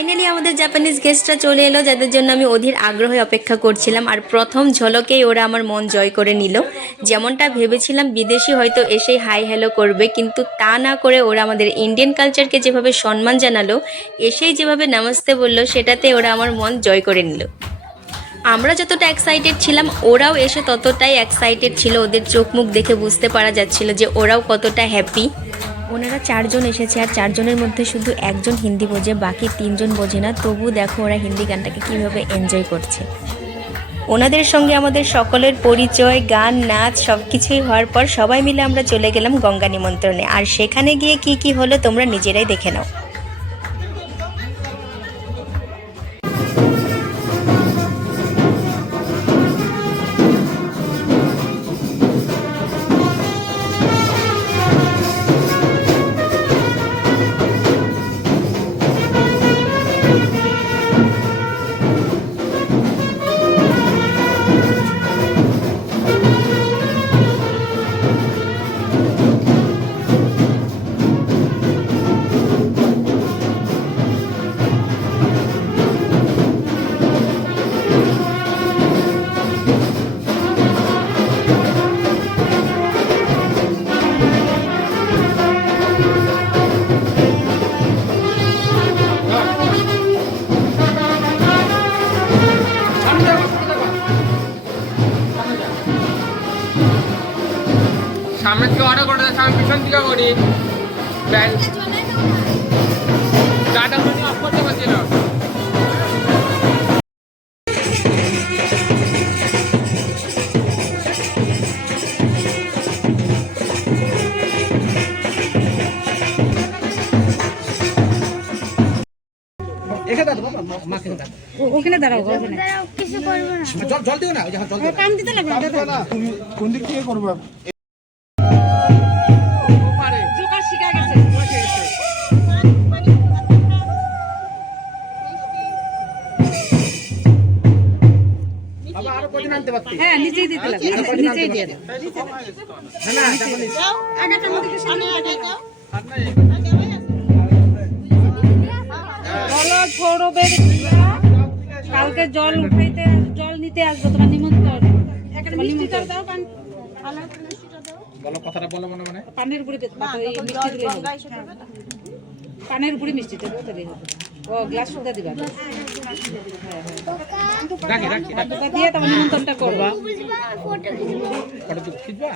Finally আমাদের Japanese গেস্টরা চলে এলো, যাদের জন্য আমি অধীর আগ্রহে অপেক্ষা করছিলাম। আর প্রথম ঝলকেই ওরা আমার মন জয় করে নিল। যেমনটা ভেবেছিলাম, বিদেশি হয়তো এসেই হাই হ্যালো করবে, কিন্তু তা না করে ওরা আমাদের ইন্ডিয়ান কালচারকে যেভাবে সম্মান জানালো, এসেই যেভাবে নামাজতে বলল, সেটাতে ওরা আমার মন জয় করে নিল। আমরা যতটা এক্সাইটেড ছিলাম, ওরাও এসে ততটাই এক্সাইটেড ছিল। ওদের চোখ মুখ দেখে বুঝতে পারা যাচ্ছিল যে ওরাও কতটা হ্যাপি ওনারা চারজন এসেছে আর চারজনের মধ্যে শুধু একজন হিন্দি বোঝে, বাকি তিনজন বোঝে না। তবু দেখো ওরা হিন্দি গানটাকে কীভাবে এনজয় করছে। ওনাদের সঙ্গে আমাদের সকলের পরিচয়, গান, নাচ সব কিছুই হওয়ার পর সবাই মিলে আমরা চলে গেলাম গঙ্গা নিমন্ত্রণে। আর সেখানে গিয়ে কি কি হলো তোমরা নিজেরাই দেখে নাও। সামনে পিছন দিকে করি ডাটা মনি অফ করতে পারছি না। ওখানে দাঁড়াও ওখানে। কিছু করব না। জল জল দিও না জল দিও কাম দিতে লাগবে। কোন দিক থেকে করবে? নিচেই দিয়ে দাও। ছোড়বে কালকে জল উঠাইতে জল নিতে আসব তোমার নিমন্ত্রণ। বলো কথাটা বলো মনে মনে। পানের উপরে পানের উপরে মিষ্টি দেবো তাহলেই হবে। ও গ্লাস সুদ্ধা দিবা। রাখি রাখি দিয়ে তোমার নিমন্ত্রণটা করবা। ফটো খিচবা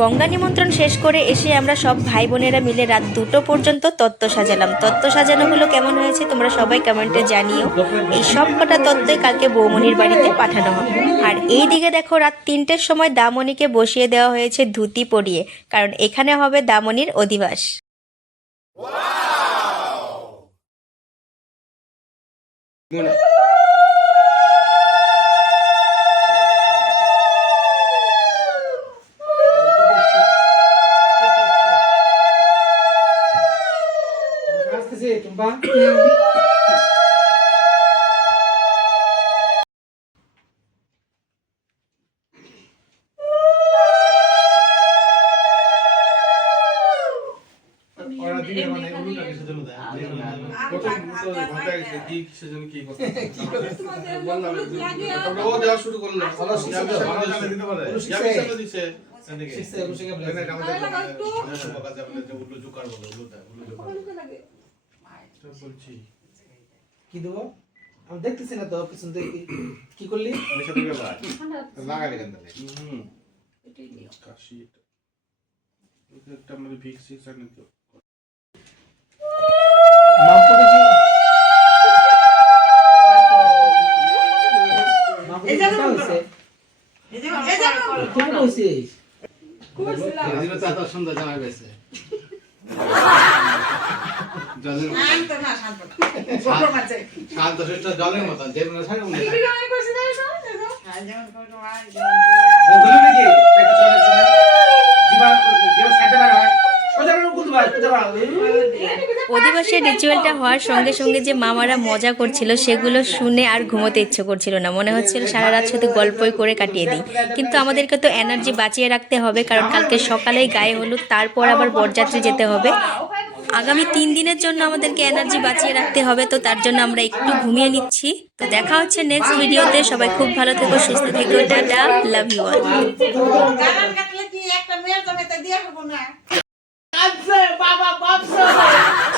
গঙ্গা নিমন্ত্রণ শেষ করে এসে আমরা সব ভাই বোনেরা মিলে রাত দুটো পর্যন্ত তত্ত্ব সাজালাম। তত্ত্ব সাজানোগুলো কেমন হয়েছে তোমরা সবাই কমেন্টে জানিও। এই সব কটা তত্ত্বই কালকে বৌমনির বাড়িতে পাঠানো হবে। আর এই দিকে দেখো রাত তিনটের সময় দামনিকে বসিয়ে দেওয়া হয়েছে ধুতি পরিয়ে, কারণ এখানে হবে দামনির অধিবাস। আসতেছে টুম্পা ওরা দিনে মানে উল্টা কিসের জন্য দেয় প্রথম উল্টো ঘণ্টা গেছে কি কিসের জন্য কি করতে বললাম তারপরে ও দেওয়া শুরু করল ভালো শিখছে তো, ভালো টাকা দিতে পারে ভালো শিখছে। ইয়া পিছনে দিছে এদিকে। শিখছে, উল্টো শিখে ফেলেছে। এখানে আমাদের হ্যাঁ, বাগাতে আমাদের যে উল্টো জোকার বলে, উল্টো দেয়, উল্টো জোকার। সব বলছি। কি দেবো আমি দেখতেছি না তো পিছন থেকে কি- কি করলি পয়সা দিবে ভাই। লাগালে কেন তাহলে? হুম। কাশি এটা। ওকে একটা আমাদের ভিক্স সিক্স আর নিতে হবে। মাপো দেখি মাপো দেখি কোনটা হয়েছে? কোনটা হয়েছে? এদিকে তো এত সুন্দর জামা পেয়েছে জলের শান্ত শিষ্ট জলের মতন যে কোনো শাড়ি উনি ভুলে নাকি? প্র্যাকটিস করার জন্য? জিবা- জিবা সাইডে অধিবাসের রিচুয়ালটা হওয়ার সঙ্গে সঙ্গে যে মামারা মজা করছিল সেগুলো শুনে আর ঘুমোতে ইচ্ছে করছিল না। মনে হচ্ছিল সারা রাত শুধু গল্পই করে কাটিয়ে দিই। কিন্তু আমাদেরকে তো এনার্জি বাঁচিয়ে রাখতে হবে কারণ কালকে সকালেই গায়ে হলুদ তারপর আবার বরযাত্রী যেতে হবে। আগামী তিন দিনের জন্য আমাদেরকে এনার্জি বাঁচিয়ে রাখতে হবে, তো তার জন্য আমরা একটু ঘুমিয়ে নিচ্ছি। তো দেখা হচ্ছে নেক্সট ভিডিওতে সবাই খুব ভালো থেকো, সুস্থ থেকো, টাটা লাভ ইউ অল